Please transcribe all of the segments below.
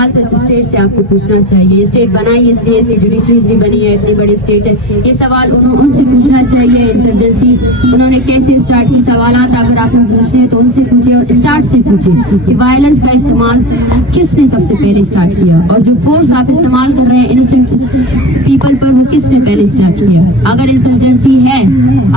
سوال تو اس اسٹیٹ سے آپ کو پوچھنا چاہیے. اسٹیٹ بنائی اس لیے اس کی جوڈیشری بنی ہے, اتنی بڑی اسٹیٹ ہے. یہ سوال ان سے پوچھنا چاہیے. انسرجنسی انہوں نے کیسے اسٹارٹ کی, سوالات اگر آپ نے پوچھنے ہیں تو ان سے پوچھیں اور اسٹارٹ سے پوچھیں کہ وائلنس کا استعمال کس نے سب سے پہلے اسٹارٹ کیا, اور جو فورس آپ استعمال کر رہے ہیں انوسنٹ پیپل پر وہ کس نے پہلے اسٹارٹ کیا. اگر انسرجنسی ہے,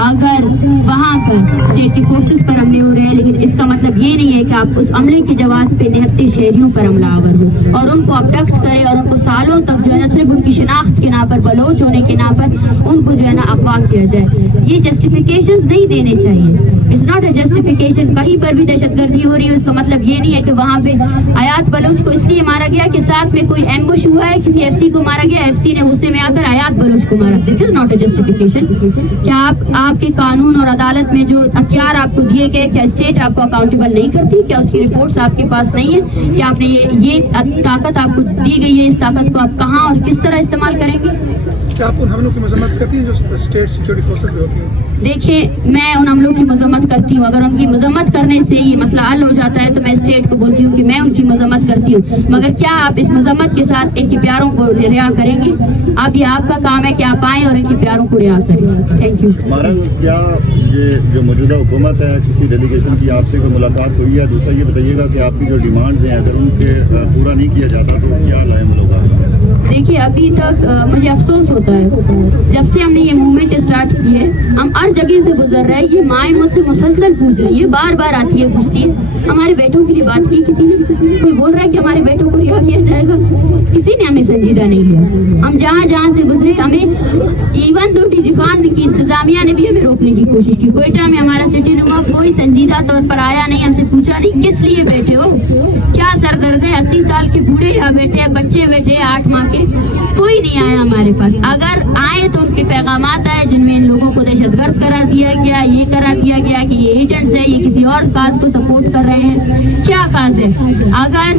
اگر وہاں پر اسٹیٹ کی فورسز پر حملے ہو رہے ہیں, لیکن اس کا مطلب یہ نہیں ہے کہ آپ اس عملے کی جواز پہ نہتے شہریوں پر حملہ آور ہو اور ان کو ابڈکٹ کرے اور ان کو سالوں تک جو ہے نا صرف ان کی شناخت کے نام پر, بلوچ ہونے کے نام پر ان کو جو ہے نا اغوا کیا جائے. یہ جسٹیفیکیشنز نہیں دینے چاہیے. It's not a justification. کہیں پر بھی دہشت گردی ہو رہی ہے اس کا مطلب یہ نہیں ہے کہ وہاں پہ حیات بلوچ کو اس لیے مارا گیا کہ ساتھ میں کوئی ایمبوش ہوا ہے, کسی ایف سی کو مارا گیا, ایف سی نے غصے میں آ کر حیات بلوچ کو مارا. دس از ناٹ اے جسٹیفیکیشن. کیا آپ کے قانون اور عدالت میں جو اختیار آپ کو دیے گئے, کیا اسٹیٹ آپ کو اکاؤنٹیبل نہیں کرتی؟ کیا اس کی رپورٹس آپ کے پاس نہیں ہے؟ کیا آپ نے یہ طاقت آپ کو دی گئی ہے, اس طاقت کو آپ کہاں اور کس طرح استعمال کریں گے؟ کیا آپ ان حملوں کی مذمت کرتی ہیں جو اسٹیٹ سیکورٹی فورسز پہ ہوتی ہیں؟ دیکھیں, میں ان حملوں کی مذمت کرتی ہوں. اگر ان کی مذمت کرنے سے یہ مسئلہ حل ہو جاتا ہے تو میں اسٹیٹ کو بولتی ہوں کہ میں ان کی مذمت کرتی ہوں, مگر کیا آپ اس مذمت کے ساتھ ان کے پیاروں کو رعایا کریں گے؟ اب یہ آپ کا کام ہے کہ آپ آئیں اور ان کے پیاروں کو رعایا کریں. Thank you. کیا یہ جو موجودہ حکومت ہے کسی ڈیلیگیشن کی آپ سے کوئی ملاقات ہوئی ہے؟ دوسرا یہ بتائیے گا کہ آپ کی جو ڈیمانڈز ہیں اگر ان کے پورا نہیں کیا جاتا تو کیا لائم ہوگا؟ دیکھیے, ابھی تک مجھے افسوس ہوتا ہے, جب سے ہم نے یہ موومنٹ اسٹارٹ کی ہے ہم ہر جگہ سے گزر رہے ہیں. یہ مائیں مجھ سے مسلسل پوچھ رہی ہے, بار بار آتی ہے, پوچھتی ہے ہمارے بیٹوں کے لیے بات کی کسی نے؟ کوئی بول رہا ہے کہ ہمارے بیٹوں کو رہا کیا جائے گا؟ کسی نے ہمیں سنجیدہ نہیں لیا. ہم جہاں سے گزرے ہمیں ایون دو ڈی جی خان کی انتظامیہ نے بھی ہمیں روکنے کی کوشش کی. کوئٹہ میں ہمارا سٹی نما کوئی سنجیدہ طور پر آیا نہیں, ہم سے پوچھا نہیں کس لیے بیٹھے ہو, کیا سر درد ہے, 80 سال کے بوڑھے یا بیٹھے, بچے بیٹھے 8 ماہ کے, کوئی نہیں آیا ہمارے پاس. اگر آئے تو ان کے پیغامات آئے جن میں ان لوگوں کو دہشت گرد قرار دیا گیا, یہ قرار دیا گیا کہ یہ ایجنٹس ہیں, یہ کسی اور کاز کو سپورٹ کر رہے ہیں. کیا کاز ہے؟ اگر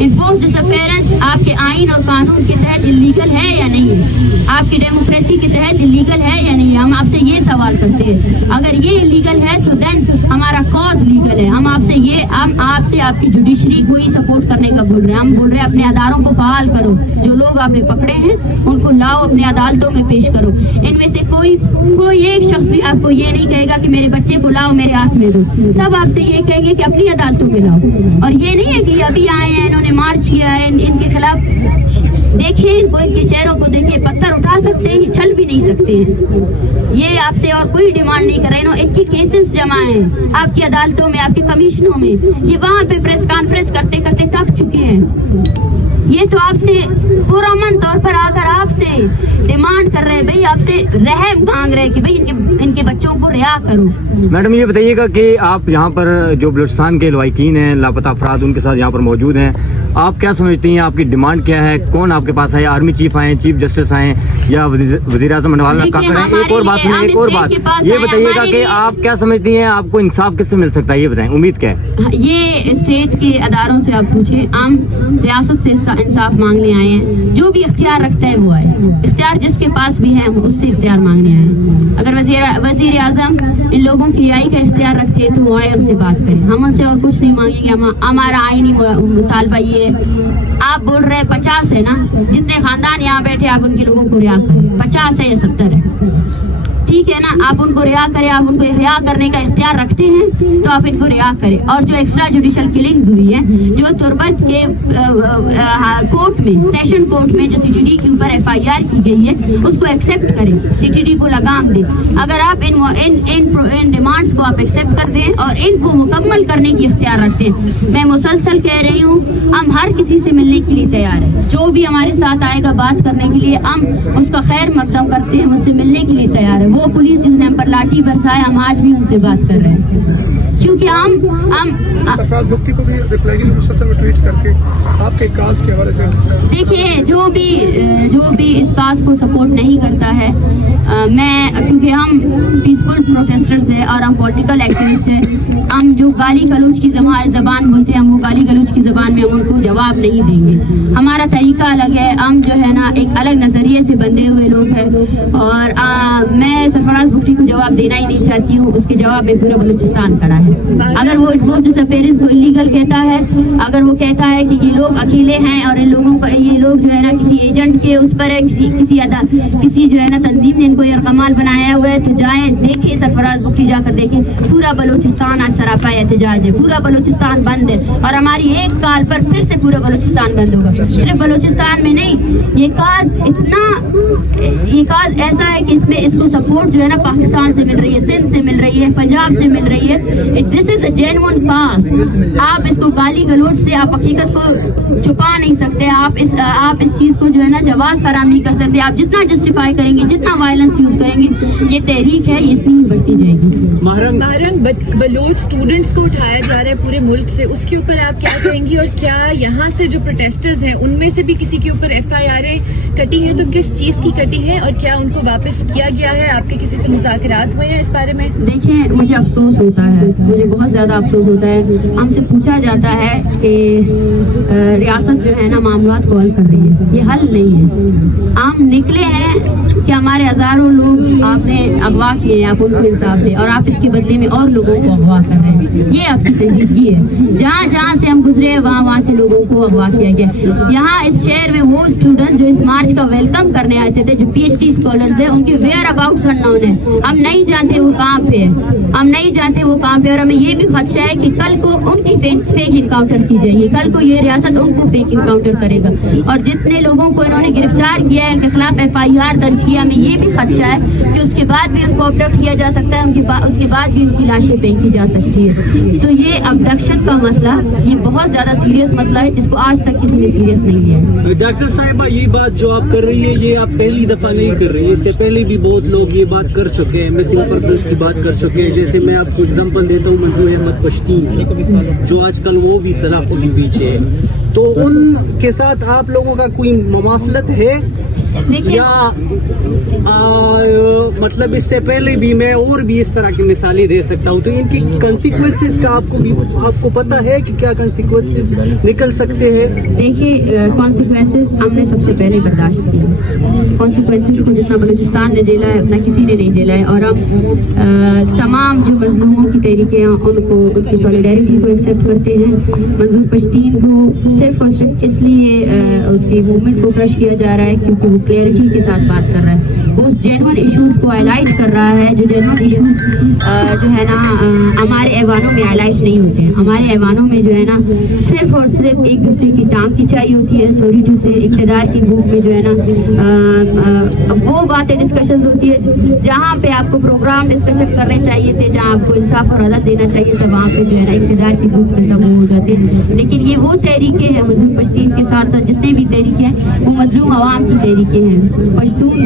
انفورس ڈس اپیرنس آپ کے آئین اور قانون کے تحت انلیگل ہے یا نہیں ہے, آپ کی ڈیموکریسی کے تحت انلیگل ہے یا نہیں ہے, ہم آپ سے یہ سوال کرتے ہیں. اگر یہ انلیگل ہے سو دین ہمارا کاز لیگل ہے. ہم آپ سے آپ کی جوڈیشری کو ہی سپورٹ کرنے کا بول رہے ہیں. ہم بول رہے ہیں اپنے اداروں کو فعال کرو, جو لوگ آپ نے پکڑے ہیں ان کو لاؤ, اپنے عدالتوں میں پیش کرو. ان میں سے کوئی ایک شخص بھی آپ کو یہ نہیں کہے گا کہ میرے بچے کو لاؤ میرے ہاتھ میں دو. سب آپ سے یہ کہیں گے کہ اپنی عدالتوں میں لاؤ. اور یہ نہیں ہے کہ ابھی آئے ہیں انہوں نے مارچ کیا ہے ان کے خلاف. دیکھیں ان کو, ان کے چہروں کو دیکھیں, پتھر اٹھا سکتے ہیں, چھل بھی نہیں سکتے ہیں. یہ آپ سے اور کوئی ڈیمانڈ نہیں کر رہے. ان کی کیسز جمع ہیں آپ کی عدالتوں میں, آپ کے کمیشنوں میں. یہ وہاں پہ پریس کانفرنس کرتے کرتے تھک چکے ہیں. یہ تو آپ سے پرامن طور پر آ کر آپ سے ڈیمانڈ کر رہے ہیں, بھائی آپ سے رحم مانگ رہے ہیں کہ بھائی ان کے بچوں کو رہا کرو. میڈم یہ بتائیے گا کہ آپ یہاں پر جو بلوچستان کے لواحقین ہیں, لاپتہ افراد ان کے ساتھ یہاں پر موجود ہیں, آپ کیا سمجھتی ہیں, آپ کی ڈیمانڈ کیا ہے؟ کون آپ کے پاس آئے؟ آرمی چیف آئے, چیف جسٹس آئے, یا وزیر اعظم منوال کاکڑ ہیں؟ ایک اور بات سنیں, ایک اور بات یہ بتائیے گا کہ آپ کیا سمجھتی ہیں, آپ کو انصاف کس سے مل سکتا ہے, یہ بتائیں, امید کیا ہے؟ یہ اسٹیٹ کے اداروں سے آپ پوچھیں. ہم ریاست سے انصاف مانگنے آئے ہیں. جو بھی اختیار رکھتا ہے وہ آئے, اختیار جس کے پاس بھی ہے ہم اس سے اختیار مانگنے آئے ہیں. اگر وزیر اعظم ان لوگوں کی رہائی کا اختیار رکھتے ہیں تو وہ آئے, ہم سے بات کریں. ہم ان سے اور کچھ نہیں مانگیں گے. ہمارا آئینی مطالبہ یہ ہے. آپ بول رہے 50 ہے نا, جتنے خاندان یہاں بیٹھے آپ ان کے لوگوں کو رہا کریں. 50 ہے یا 70 ہے, ٹھیک ہے نا, آپ ان کو رہا کریں. آپ ان کو رہا کرنے کا اختیار رکھتے ہیں تو آپ ان کو رہا کریں. اور جو ایکسٹرا جوڈیشل کلنگز ہوئی ہے, جو تربت کے کورٹ میں, سیشن کورٹ میں جو سی ٹی ڈی کے اوپر FIR کی گئی ہے, اس کو ایکسیپٹ کریں, سی ٹی ڈی کو لگام دیں. اگر آپ ان ڈیمانڈس کو آپ ایکسیپٹ کر دیں اور ان کو مکمل کرنے کی اختیار رکھتے ہیں, میں مسلسل کہہ رہی ہوں ہم ہر کسی سے ملنے کے لیے تیار ہیں. جو بھی ہمارے ساتھ آئے گا بات کرنے کے لیے ہم اس کا خیر مقدم کرتے ہیں, مجھ سے ملنے کے لیے تیار ہے. وہ پولیس جس نے ہم پر لاٹھی برسایا, ہم آج بھی ان سے بات کر رہے ہیں, کیونکہ دیکھیے جو بھی اس کاز کو سپورٹ نہیں کرتا ہے, میں کیونکہ ہم پیسفل پروٹیسٹرز ہیں اور ہم پولیٹیکل ایکٹیوسٹ ہیں, ہم جو گالی گلوچ کی زبان بولتے ہیں, ہم وہ گالی گلوچ کی زبان میں ہم ان کو جواب نہیں دیں گے. हमारा तरीका अलग है, हम जो है ना एक अलग नज़रिए से बंधे हुए लोग हैं। और मैं सरफराज बुख्ती को जवाब देना ही नहीं चाहती हूँ, उसके जवाब में पूरा बलूचिस्तान खड़ा है। अगर वो डिसअपेयरेंस को इलीगल कहता है, अगर वो कहता है कि ये लोग अकेले हैं और इन लोगों का ये लोग जो है ना किसी एजेंट के उस पर है, किसी जो है ना तंजीम ने इनको यरकमाल बनाया हुआ है, तो जाएं देखिए, सरफराज बुख्ती जाकर देखें, पूरा बलूचिस्तान आज सरापा एहतजाज है, पूरा बलूचिस्तान बंद है। और हमारी एक काल पर फिर से पूरा बलूचिस्तान बंद होगा। सिर्फ बलूचिस्तान में नहीं, ये काज ऐसा है कि इसमें इसको सपोर्ट जो है ना पाकिस्तान से मिल रही है, सिंध से मिल रही है, पंजाब से मिल रही है। दिस इज अ जेन्युइन काज। आप इसको गाली गलौज से आप हकीकत को छुपा नहीं सकते, आप इस चीज को जो है ना जवाब फराहम नहीं कर सकते। आप जितना जस्टिफाई करेंगे, जितना वायलेंस यूज करेंगे, ये तहरीक है, ये इतनी ही बढ़ती जाएगी। महरंग बलोच स्टूडेंट्स को उठाया जा रहा है पूरे मुल्क से, उसके ऊपर आप क्या कहेंगी? और क्या यहाँ से जो प्रोटेस्टर्स हैं उनमें से भी किसी के ऊपर FIR कटी है, तो किस चीज़ की कटी है और क्या उनको वापस किया गया है? आपके किसी से मुज़ाकरात हुए हैं इस बारे में? देखिए, मुझे अफसोस होता है, मुझे बहुत ज़्यादा अफसोस होता है। हमसे पूछा जाता है कि रियासत जो है ना मामलात को हल कर रही है, ये हल नहीं है। हम निकले हैं कि हमारे हज़ारों लोग आपने अगवा किए, आप उनको इंसाफ दें, और आप इसके बदले में और लोगों को अगवा कर रहे हैं। ये आपकी संजीदगी है। जहाँ जहाँ से हम गुजरे वहाँ से लोगों को अगवा किया गया। यहाँ इस शहर में वो स्टूडेंट्स जो इस मार्च का वेलकम करने आए थे, जो PhD स्कॉलर्स हैं, उनके वेयर अबाउट्स अननोन है। हम नहीं जानते वो कहाँ पे है, हम नहीं जानते वो कहाँ पे। और हमें ये भी खदशा है कि कल को उनकी फेक इनकाउंटर की जाएगी, कल को ये रियासत उनको फेक इनकाउंटर करेगा। और जितने लोगों को इन्होंने गिरफ्तार किया है, इनके खिलाफ FIR दर्ज किया, हमें ये भी खदशा है कि उसके बाद भी उनको अबडक्ट किया जा सकता है, उसके बाद भी उनकी लाशें फेंकी जा सकती है। तो ये अबडक्शन का मसला, ये बहुत ज़्यादा सीरियस मसला है, जिसको आज तक किसी ने सीरियस नहीं लिया है। डॉक्टर साहिबा, ये बात जो आप कर रही है, ये आप पहली दफा नहीं कर रही है, इससे पहले भी बहुत लोग ये बात कर चुके हैं, मिसिंग पर्सन्स की बात कर चुके हैं। जैसे मैं आपको एग्जांपल देता हूँ, मंजूर अहमद पश्तीन, जो आजकल वो भी सलाखों के पीछे है, तो उनके साथ आप लोगों का कोई मुमासलत है या मतलब इससे पहले भी मैं और भी इस तरह की मिसालें दे सकता हूँ, तो इनकी कंसिक्वेंसेस का आपको पता है कि क्या कंसिक्वेंसेस निकल सकते हैं? देखिए, कॉन्सिक्वेंसेस हमने सबसे पहले बर्दाश्त किए। कॉन्सिक्वेंसेस को जितना बलूचिस्तान ने झेला है उतना किसी ने नहीं झेला है। और हम तमाम जो मजलूमों की तहरीकें हैं उनको, उनकी सॉलिडारिटी को एक्सेप्ट करते हैं। मंजूर पश्तीन को सिर्फ और सिर्फ इसलिए उसकी मूवमेंट को क्रश किया जा रहा है क्योंकि वो क्लियरिटी के साथ बात कर रहा है, वो उस जेन्युइन इश्यूज़ को हाईलाइट कर रहा है, जो जेन्युइन इश्यूज़ जो है ना हमारे ऐवानों में हाईलाइट नहीं होते हैं। हमारे ऐवानों में जो है ना सिर्फ और सिर्फ एक दूसरे की टांग खिंचाई होती है, सॉलिटी से इक़्तिदार की भूख में जो है ना वो बातें डिस्कशन होती है। जहाँ पे आपको प्रोग्राम डिस्कशन करने चाहिए थे, जहाँ आपको इंसाफ और अदल देना चाहिए था, वहाँ पे जो है ना इक़्तिदार की भूख में सब हो जाते हैं। लेकिन ये वो तहरीकें हैं, मंजूर पश्तीन के साथ साथ जितने भी तहरीकें हैं वो मजलूम आवाम की तहरीकें हैं।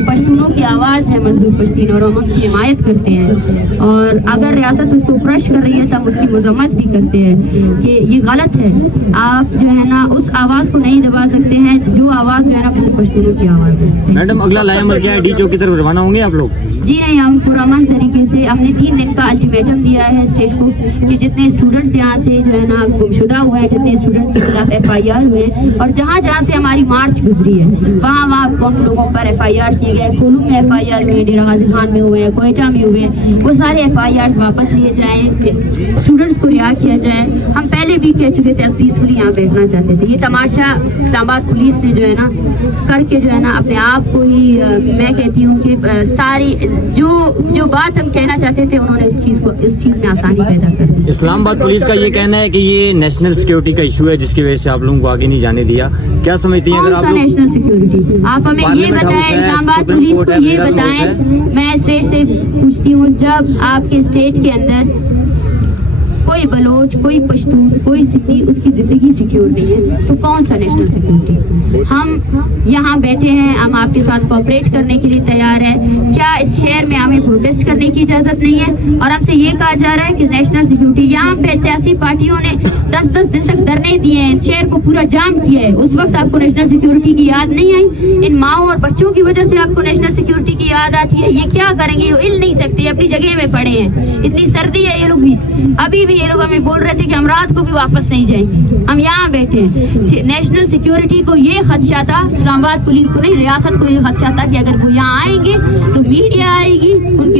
पश्तूनों की आवाज़ है मंजूर पश्तीन, और हम उनकी हिमायत करते हैं। और अगर रियासत उसको क्रश कर रही है तो हम उसकी मजम्मत भी करते हैं कि ये गलत है। आप जो है ना उस आवाज़ को नहीं दबा सकते हैं, जो आवाज़ जो है ना पश्तूनों की आवाज़ है। मैडम, अगला लाएमर क्या है? DCO की तरफ रवाना होंगे आप लोग? जी नहीं, हम पुरअमन तरीके से, हमने 3 दिन का अल्टीमेटम दिया है स्टेट को कि जितने स्टूडेंट्स यहाँ से जो है ना गुमशुदा हुए हैं, जितने स्टूडेंट्स के खिलाफ FIR हुए हैं, और जहाँ जहाँ से हमारी मार्च गुजरी है वहाँ उन लोगों पर FIR किए गए। कोलू में FIR हुए, डेरा गाजी खान में हुए हैं, कोयटा में हुए, वो सारे FIRs वापस लिए जाएँ, स्टूडेंट्स को रिहा किया जाए। हम पहले भी कह चुके थे, पीसफुली यहाँ बैठना चाहते थे। ये तमाशा इस्लामाबाद पुलिस ने जो है ना करके जो है ना अपने आप को ही, मैं कहती हूँ कि सारी जो बात हम कहना चाहते थे उन्होंने उस चीज़ में आसानी पैदा कर दी। इस्लामाबाद पुलिस का ये कहना है कि ये नेशनल सिक्योरिटी का इशू है जिसकी वजह से आप लोगों को आगे नहीं जाने दिया। क्या समझती हैं? अगर आप लोग नेशनल सिक्योरिटी, आप हमें ये बताएं, इस्लामाबाद पुलिस को ये बताएं। मैं स्टेट से पूछती हूँ, जब आपके स्टेट के अंदर कोई बलोच, कोई पश्तून, कोई सिक्की, उसकी ज़िंदगी सिक्योर नहीं है, तो कौन सा नेशनल सिक्योरिटी? हम यहाँ बैठे हैं, हम आपके साथ कोऑपरेट करने के लिए तैयार है। क्या इस शहर में हमें प्रोटेस्ट करने की इजाज़त नहीं है? और हमसे ये कहा जा रहा है कि नेशनल सिक्योरिटी, यहाँ पे सियासी पार्टियों ने 10-10 दिन तक धरने दिए हैं, इस शहर को पूरा जाम किया है। उस वक्त आपको नेशनल सिक्योरिटी की याद नहीं आई? इन माओ और बच्चों की वजह से आपको नेशनल सिक्योरिटी की याद आती है? ये क्या करेंगे? ये हिल नहीं सकते, अपनी जगह में पड़े हैं। इतनी सर्दी है, ये लोग भी अभी भी ये लोग हमें बोल रहे थे कि हम रात को भी वापस नहीं जाएंगे। हम यहाँ बैठे हैं। नेशनल सिक्योरिटी को ये खदशा था, इस्लामाबाद पुलिस को नहीं, रियासत को ये खदशा था कि अगर वो यहाँ आएंगे तो मीडिया आएगी,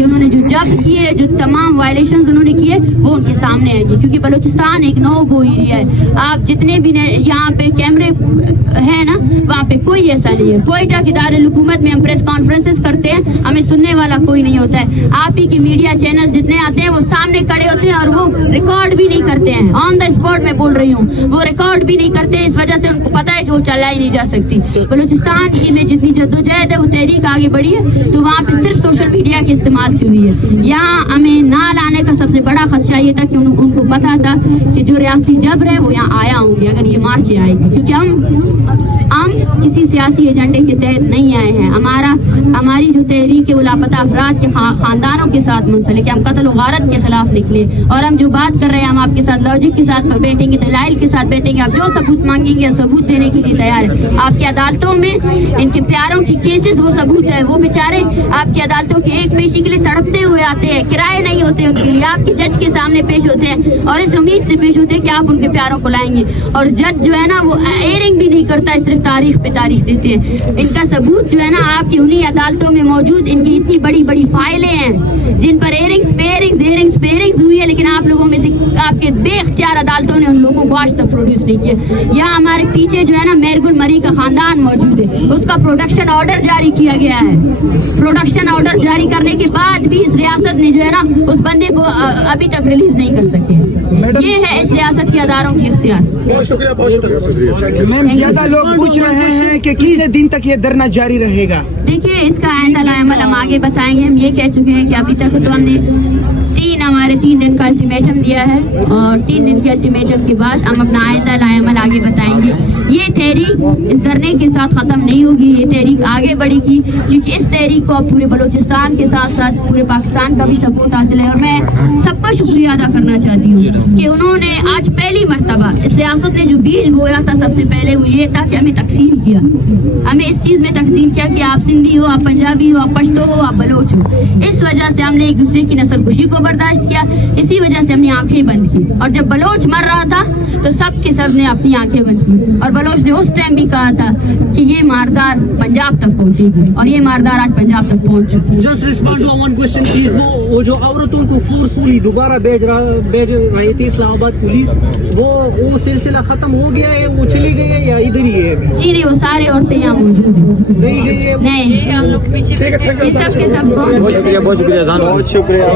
उन्होंने जो जब्त किए, जो तमाम वायलेशंस उन्होंने किए, वो उनके सामने आएंगे। क्योंकि बलूचिस्तान एक नो गो एरिया है। आप जितने भी यहाँ पे कैमरे है ना, वहाँ पे कोई ऐसा नहीं है। कोयटा की दारुल हुकूमत में हम प्रेस कॉन्फ्रेंसेस करते हैं, हमें सुनने वाला कोई नहीं होता है। आप ही की मीडिया चैनल जितने आते हैं वो सामने खड़े होते हैं और वो रिकॉर्ड भी नहीं करते हैं। ऑन द स्पॉट में बोल रही हूँ, वो रिकॉर्ड भी नहीं करते हैं। इस वजह से उनको पता है कि वो चलाई नहीं जा सकती। बलूचिस्तान की में जितनी जद्दोजहद है, वो तहरीक आगे बढ़ी है, तो वहाँ पे सिर्फ सोशल मीडिया के इस्तेमाल से हुई है। यहाँ हमें ना लाने का सबसे बड़ा खदशा ये था कि उनको पता था कि जो रियासती जबर है वो यहाँ आया होंगे अगर ये मार्च आएगी। क्योंकि हम किसी सियासी एजेंडे के तहत नहीं आए हैं। हमारी जो तहरीक है वो लापता अफराद के खानदानों के साथ मुंसलिक है। हम कत्ल और गारत के खिलाफ निकले, और हम जो बात कर रहे हैं, हम आपके साथ लॉजिक के साथ बैठेंगे, दलाइल के साथ बैठेंगे। आप जो सबूत मांगेंगे सबूत देने के लिए तैयार है। आपकी अदालतों में इनके प्यारों की केसेस वो सबूत है। वो बेचारे आपकी अदालतों की एक पेशी के लिए तड़पते हुए आते हैं, किराए नहीं होते उनके लिए, आपके जज के सामने पेश होते हैं और इस उम्मीद से पेश होते हैं कि आप उनके प्यारों को लाएंगे। और जज जो है ना, वो एयरिंग भी नहीं करता, सिर्फ तारीख पे तारीख देते हैं। इनका सबूत जो है ना, आपकी उन्हीं अदालतों में मौजूद इनकी इतनी बड़ी बड़ी फाइलें हैं जिन पर एयरिंग्स पेयरिंग्स हुई है, लेकिन आप लोगों में से आपके बेख्तियार अदालतों ने उन लोगों को आज तक प्रोड्यूस नहीं किया। यहाँ हमारे पीछे जो है ना, मेहरगुल मरी का खानदान मौजूद है, उसका प्रोडक्शन ऑर्डर जारी किया गया है। प्रोडक्शन ऑर्डर जारी करने के बाद भी इस रियासत ने जो है ना, उस बंदे को अभी तक रिलीज नहीं कर सके। ये है इस रियासत के अदारों की इख्तियार। बहुत शुक्रिया, बहुत शुक्रिया। मैम, ज्यादा लोग पूछ रहे हैं कि कितने दिन तक ये धरना जारी रहेगा? देखिए, इसका आइंदा अमल हम आगे बताएंगे। हम ये कह चुके हैं कि अभी तक तो हमने हमारे 3 दिन का अल्टीमेटम दिया है, और 3 दिन के अल्टीमेटम के बाद हम अपना आइंदा अमल आगे बताएंगे। ये तहरीक इस धरने के साथ ख़त्म नहीं होगी, ये तहरीक आगे बढ़ेगी, क्योंकि इस तहरीक को पूरे बलूचिस्तान के साथ साथ पूरे पाकिस्तान का भी सपोर्ट हासिल है। और मैं सबका शुक्रिया अदा करना चाहती हूँ कि उन्होंने आज पहली मरतबा इस रियासत ने जो बीज बोया था, सबसे पहले वो ये था कि हमें तकसीम किया। हमें इस चीज़ में तकसीम किया कि आप सिंधी हो, आप पंजाबी हो, आप पश्तो हो, आप बलोच हो। इस वजह से हमने एक दूसरे की नस्लकुशी को बर्दाश्त किया। इसी वजह से हमने आंखें बंद की, और जब बलोच मर रहा था तो सब के सब ने अपनी आंखें बंद की। और बलोच ने उस टाइम भी कहा था कि ये मारदार पंजाब तक पहुंचेगी, और ये मारदार आज पंजाब तक पहुंच चुकी है। Just respond to one question please. वो जो औरतों को फोर्सफुली दोबारा भेज रही थी इस्लामाबाद पुलिस, वो सिलसिला खत्म हो गया है? वो चली गई है या इधर ही है? जी नहीं, वो सारे औरतें यहाँ मौजूद हैं। नहीं गई है? नहीं, ठीक है, ये सब के सब कौन? बहुत शुक्रिया, बहुत शुक्रिया।